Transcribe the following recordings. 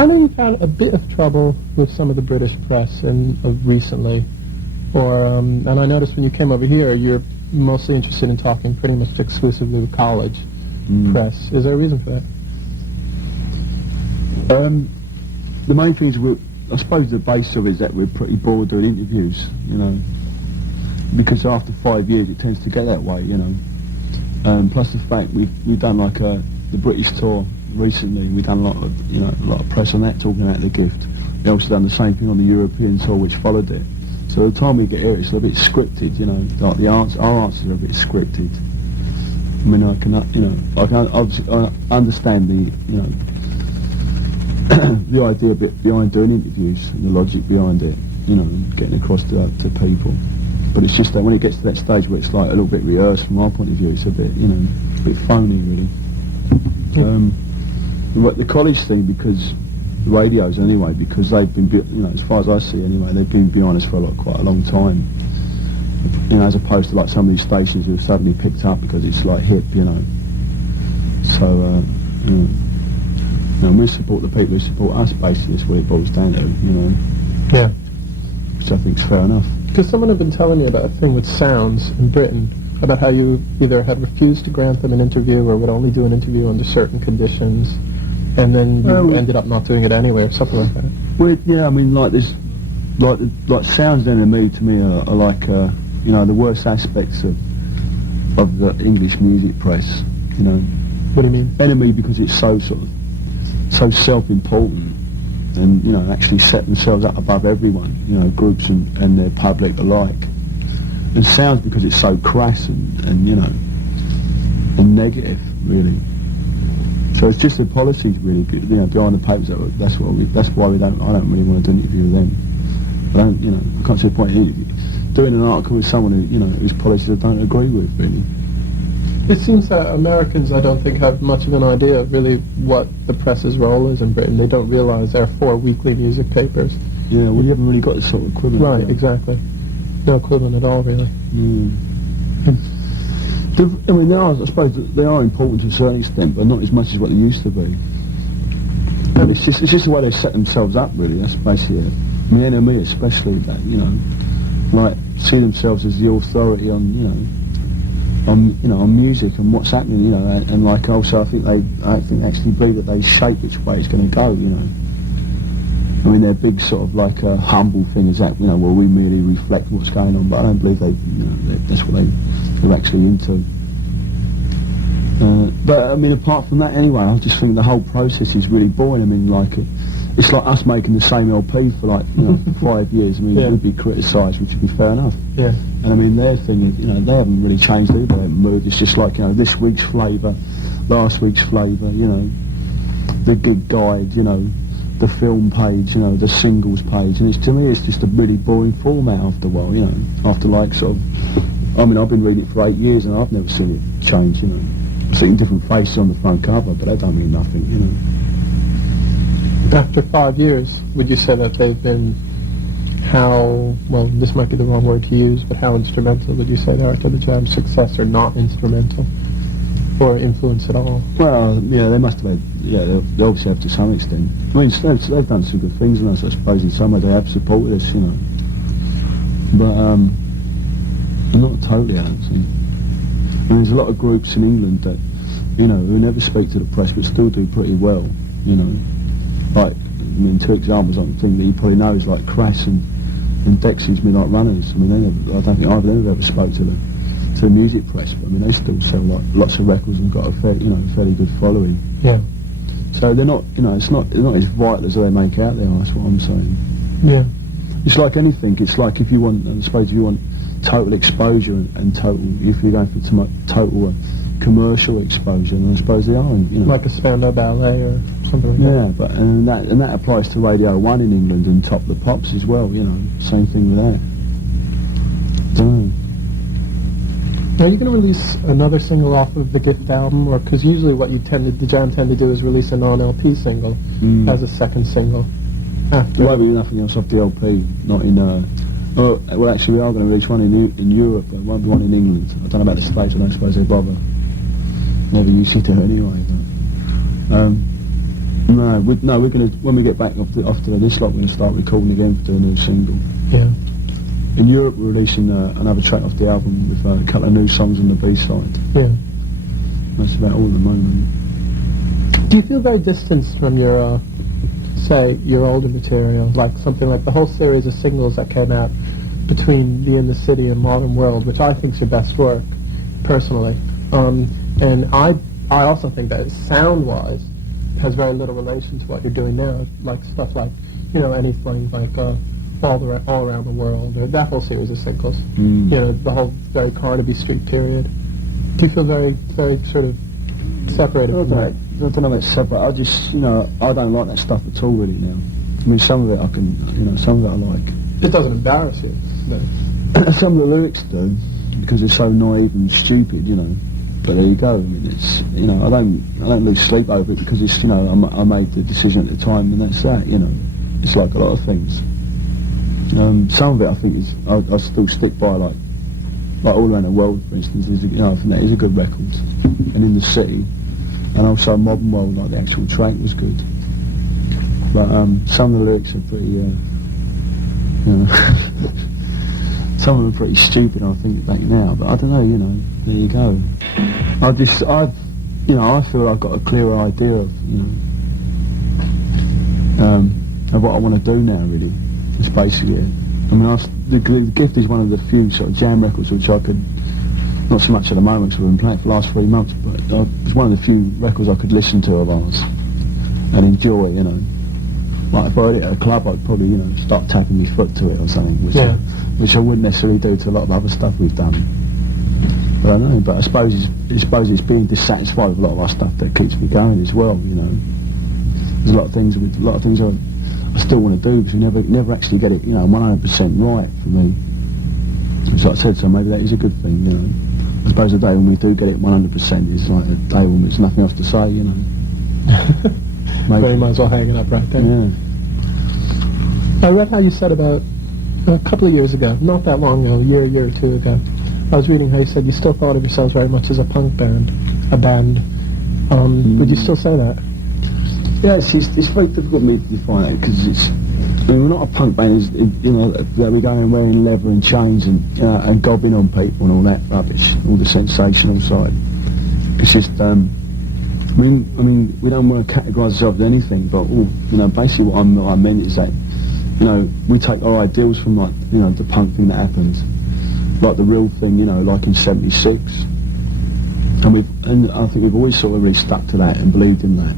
I know you've had a bit of trouble with some of the British press recently, and I noticed when you came over here, you're mostly interested in talking pretty much exclusively with college press. Is there a reason for that? The main thing is, I suppose the base of it is that we're pretty bored doing interviews, you know, because after 5 years it tends to get that way, you know. Plus the fact we've done like the British tour recently. We've done a lot of press on that, talking about the gift. We've also done the same thing on the European tour, which followed it. So the time we get here, it's a bit scripted, you know. Like our answers are a bit scripted. I mean, I understand the, you know, the idea a bit behind doing interviews and the logic behind it, you know, and getting across to people. But it's just that when it gets to that stage where it's like a little bit rehearsed from our point of view, it's a bit, you know, a bit phony, really. But the college thing, because the radios anyway, because they've been, you know, as far as I see anyway, they've been behind us for quite a long time. You know, as opposed to like some of these stations who've suddenly picked up because it's like hip, you know. So, you know, we support the people who support us, basically, is what it boils down to, you know. Yeah. Which I think's fair enough. Because someone had been telling me about a thing with sounds in Britain, about how you either had refused to grant them an interview or would only do an interview under certain conditions, and then you ended up not doing it anyway, or something like that. Yeah, I mean, like this, like sounds to me are like, you know, the worst aspects of the English music press, you know. What do you mean? Enemy, because it's so self-important, and, you know, actually set themselves up above everyone, you know, groups and their public alike. And sounds because it's so crass and you know, and negative, really. So it's just the policies, really, you know, behind the papers. That's why I don't really want to do an interview with them. I don't, you know, I can't see the point in doing an article with someone who, you know, whose policies I don't agree with, really. It seems that Americans, I don't think, have much of an idea of really what the press's role is in Britain. They don't realise there are 4 weekly music papers. Yeah, well, you haven't really got this sort of equivalent. Right, exactly. No equivalent at all, really. I mean, I suppose they are important to a certain extent, but not as much as what they used to be. It's just the way they set themselves up, really. That's basically it. I mean, NME especially, that, you know, like, see themselves as the authority on, you know, on music and what's happening, you know, and like also I think actually believe that they shape which way it's going to go, you know. I mean, their big sort of like humble thing is that, you know, well, we merely reflect what's going on, but I don't believe they, you know, that's what they're actually into. But I mean, apart from that, anyway, I just think the whole process is really boring. I mean, like, it's like us making the same LP for like, you know, 5 years. I mean, yeah. We'd be criticised, which would be fair enough. Yeah. And I mean, their thing is, you know, they haven't really changed either. They haven't moved. It's just like, you know, this week's flavour, last week's flavour, you know, the gig guide, you know, the film page, you know, the singles page, and it's, to me, it's just a really boring format after a while, you know, after like sort of, I mean, I've been reading it for 8 years and I've never seen it change, you know. I've seen different faces on the front cover, but that don't mean nothing, you know. After 5 years, would you say that they've been well, this might be the wrong word to use, but how instrumental would you say they are to the Jam's success, or not instrumental, or influence at all? Well, yeah, they must have had, yeah, they obviously have to some extent. I mean, they've done some good things, and I suppose in some way they have supported us, you know. But, not totally, I don't think. I mean, there's a lot of groups in England that, you know, who never speak to the press, but still do pretty well, you know. Like, I mean, 2 examples I think that you probably know is like Crass and Dexys Midnight Runners. I mean, I don't think either of them ever spoke to the music press, but I mean, they still sell like lots of records and got a fairly good following. Yeah. So they're not, you know, they're not as vital as they make out they are. That's what I'm saying. Yeah. It's like anything. It's like if you want, I suppose, if you want total exposure and total, if you're going for total commercial exposure, and I suppose they are, you know. Like a Spandau Ballet or something like that. Yeah, but and that applies to Radio 1 in England and Top the Pops as well, you know. Same thing with that. Don't know. Are you going to release another single off of the Gift album, or because usually what the Jam tend to do is release a non-LP single as a second single? There won't be nothing else off the LP, not in. Well, actually, we are going to release one in Europe. There won't be one in England. I don't know about the States. I don't suppose they bother. Never used to do anyway. But, No, we're gonna, when we get back after this lot, we're gonna start recording again for a new single. Yeah. In Europe, we're releasing another track off the album with a couple of new songs on the B-side. Yeah. That's about all at the moment. Do you feel very distanced from your, say, your older material, like something like the whole series of singles that came out between The In the City and Modern World, which I think is your best work, personally. And I also think that sound-wise has very little relation to what you're doing now, like stuff like, anything like all Around the World, or that whole series of singles. The whole very Carnaby Street period. Do you feel very, very sort of separated from that? I don't know if it's separate. I just, I don't like that stuff at all really now. I mean, some of it I can, some of it I like. It doesn't embarrass you, but some of the lyrics do, because they're so naive and stupid, But there you go. I mean, it's, I don't lose sleep over it because it's, I made the decision at the time, and that's that. It's like a lot of things. Some of it I think is I still stick by, like All Around the World, for instance. I think that is a good record, and In the City, and also Modern World, like the actual track was good. But some of the lyrics are pretty, some of them are pretty stupid. I think back now, but I don't know. There you go. I feel I've got a clearer idea of, of what I want to do now. Really, that's basically it. I mean, the Gift is one of the few sort of jam records which I could, not so much at the moment because we've been playing for the last 3 months, but it's one of the few records I could listen to of ours and enjoy. Like if I heard it at a club, I'd probably, start tapping my foot to it or something, which I wouldn't necessarily do to a lot of other stuff we've done. But I don't know. But I suppose it's being dissatisfied with a lot of our stuff that keeps me going as well. There's a lot of things I still want to do because we never actually get it, 100% right for me. So I said, so maybe that is a good thing. I suppose the day when we do get it 100% is like a day when there's nothing else to say. Maybe might as well hang it up right there. Yeah. I read how you said about a couple of years ago, not that long ago, a year or two ago, I was reading how you said you still thought of yourselves very much as a punk band, Would you still say that? Yeah, it's very difficult for me to define it because we're not a punk band, that we're going wearing leather and chains and gobbing on people and all that rubbish, all the sensational side. It's just, I mean, we don't want to categorise ourselves as anything, but basically what I meant is that, we take our ideals from the punk thing that happened, like the real thing, like in '76, and I think we've always sort of really stuck to that and believed in that,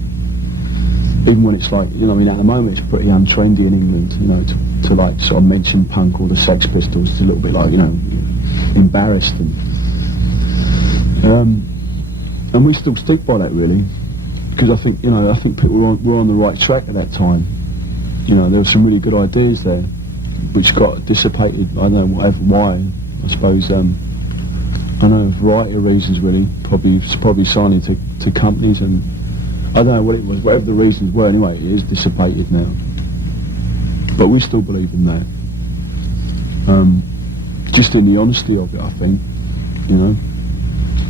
even when it's like, at the moment it's pretty untrendy in England, to like sort of mention punk or the Sex Pistols. It's a little bit like, embarrassed, and we still stick by that really, because I think people were on the right track at that time. There were some really good ideas there, which got dissipated. I don't know why. I suppose I know a variety of reasons really. Probably signing to companies, and I don't know what it was. Whatever the reasons were, anyway, it is dissipated now. But we still believe in that. Just in the honesty of it, I think.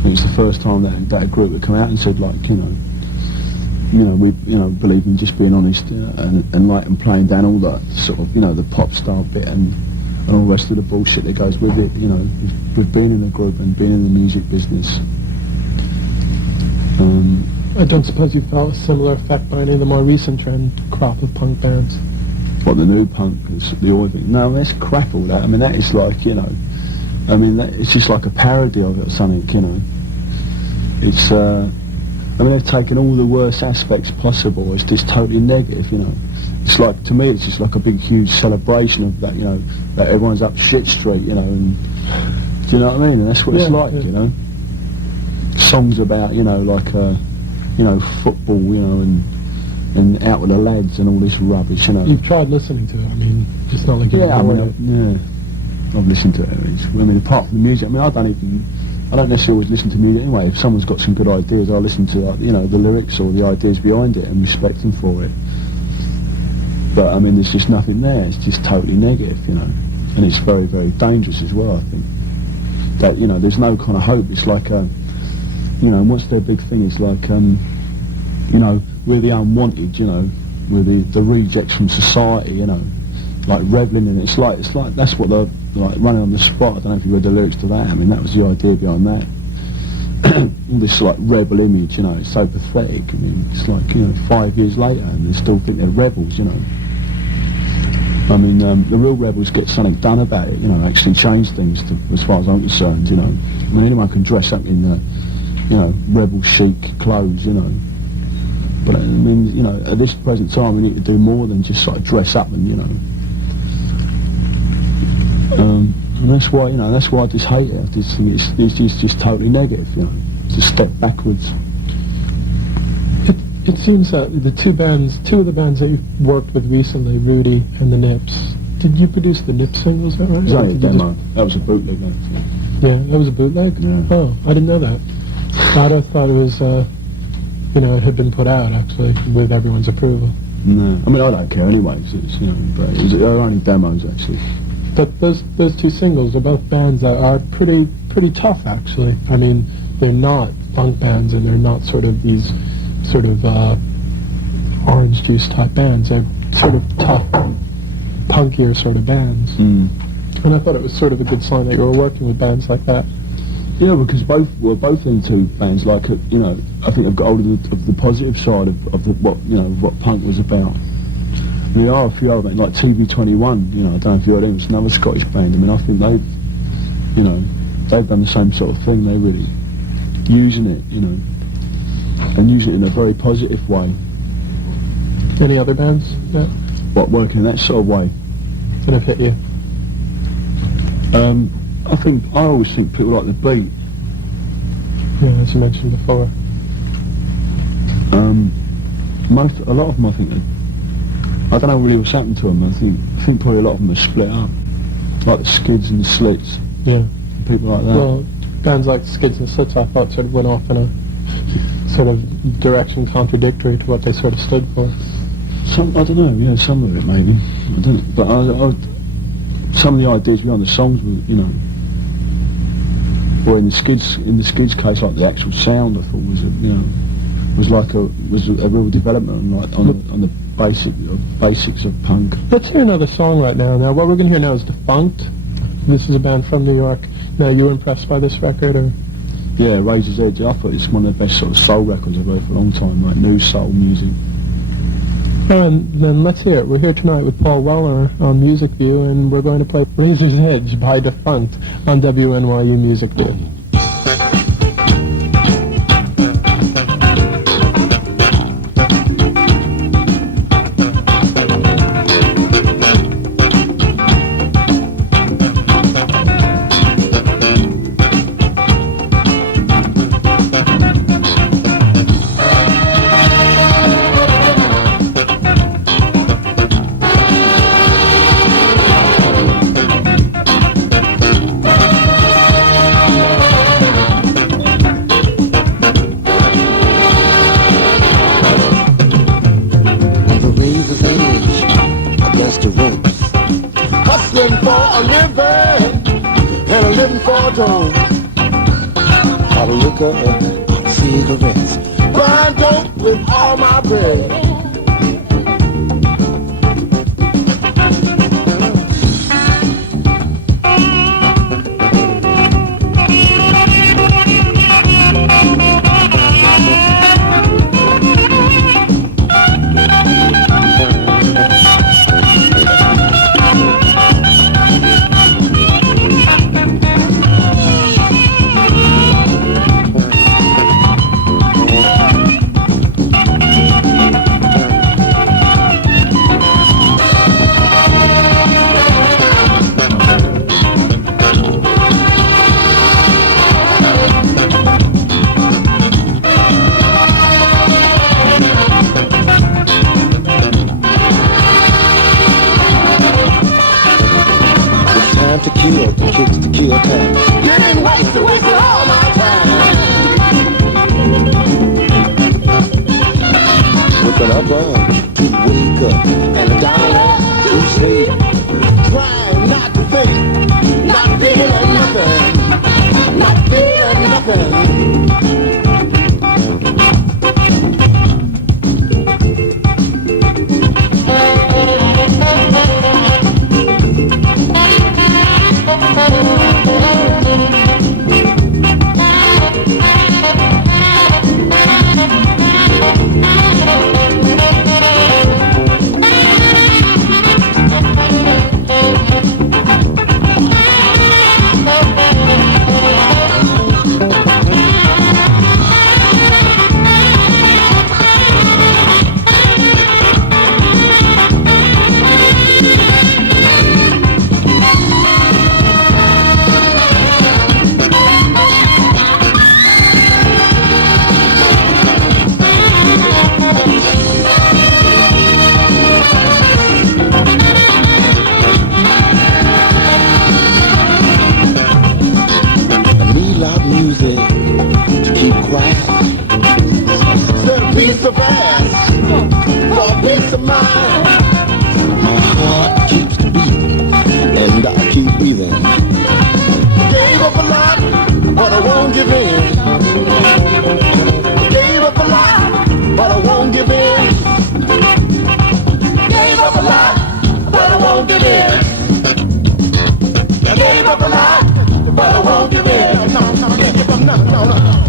It's the first time that a group had come out and said, like, we believe in just being honest and playing down all that sort of the pop star bit and all the rest of the bullshit that goes with it. With being in a group and being in the music business. I don't suppose you felt a similar effect by any of the more recent crop of punk bands. What, the new punk, the old thing? No, that's crap, all that. I mean, that is like, it's just like a parody of it or something, It's, they've taken all the worst aspects possible. It's just totally negative, It's like, to me, it's just like a big, huge celebration of that, that everyone's up shit street, and, do you know what I mean? And that's what it's like, Songs about, football, and out with the lads and all this rubbish, You've tried listening to it, I mean, it's not like you've I've listened to it. Apart from the music, I don't necessarily always listen to music anyway. If someone's got some good ideas, I'll listen to, the lyrics or the ideas behind it and respect them for it. But, there's just nothing there. It's just totally negative, And it's very, very dangerous as well, I think. That, there's no kind of hope. It's like, what's their big thing? It's like, we're the unwanted, you know, we're the rejects from society, you know, like revelling in it. It's like that's what the like running on the spot. I don't know if you read the lyrics to that. I mean, that was the idea behind that. All this like rebel image, you know, it's so pathetic. I mean, it's like, you know, 5 years later and they still think they're rebels, you know. I mean, the real rebels get something done about it, you know, actually change things as far as I'm concerned, you know. I mean, anyone can dress up in, you know, rebel chic clothes, you know. But I mean, you know, at this present time we need to do more than just sort of dress up and, you know. And that's why, you know, that's why I just hate it. I just think it's just totally negative, you know. It's a step backwards. It seems that two of the bands that you've worked with recently, Rudy and the Nips, did you produce the Nips singles, is that right? It was only a demo. That was a bootleg. Yeah, that was a bootleg? Yeah. Oh, I didn't know that. I thought it was, you know, it had been put out, actually, with everyone's approval. No. I mean, I don't care anyway, it's, you know, but it was only demos, actually. But those two singles are both bands that are pretty tough, actually. I mean, they're not funk bands, and they're not sort of these sort of orange juice type bands. They're sort of tough, punkier sort of bands. Mm. And I thought it was sort of a good sign that you were working with bands like that. Yeah, because both into bands like, you know, I think I've got hold of the positive side of what, you know, what punk was about. And there are a few other bands, like TV21, you know, I don't know if you heard them, it's another Scottish band. I mean, I think they've, you know, they've done the same sort of thing. They're really using it, you know, and using it in a very positive way. Any other bands that What, working in that sort of way? have hit you? I always think people like the Beat. Yeah, as you mentioned before. A lot of them, I think, I don't know really what's happened to them. I think probably a lot of them are split up, like the Skids and the Slits. Yeah. People like that. Well, bands like Skids and Slits, I thought, sort of went off in a sort of direction contradictory to what they sort of stood for. I don't know. Yeah, some of it maybe. I don't know. But some of the ideas behind the songs were, you know, or in the Skids case, like the actual sound, I thought was, you know, was a real development, like on the basics of punk. Let's hear another song right now. Now, what we're going to hear now is Defunnkt. This is a band from New York. Now, you were impressed by this record, or? Yeah, Razors Edge. I thought it's one of the best sort of soul records I've heard for a long time, like new soul music. And then let's hear it. We're here tonight with Paul Weller on Music View, and we're going to play Razor's Edge by Defunnkt on WNYU Music View. Cigarettes, burn dope with all my bread. Getting wasted all my time. Looking up to wake up and down to sleep. Trying not to think, not feeling nothing, not feeling nothing. but I won't give in. No, no, can't give up, no, no, no.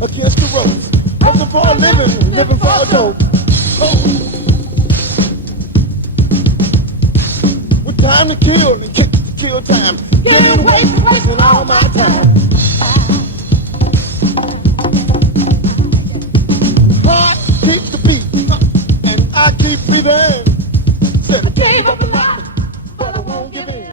Against the ropes, hustle for a living, living for a dope. Oh. With time to kill and kick to kill time, getting wasted, wasting all my time.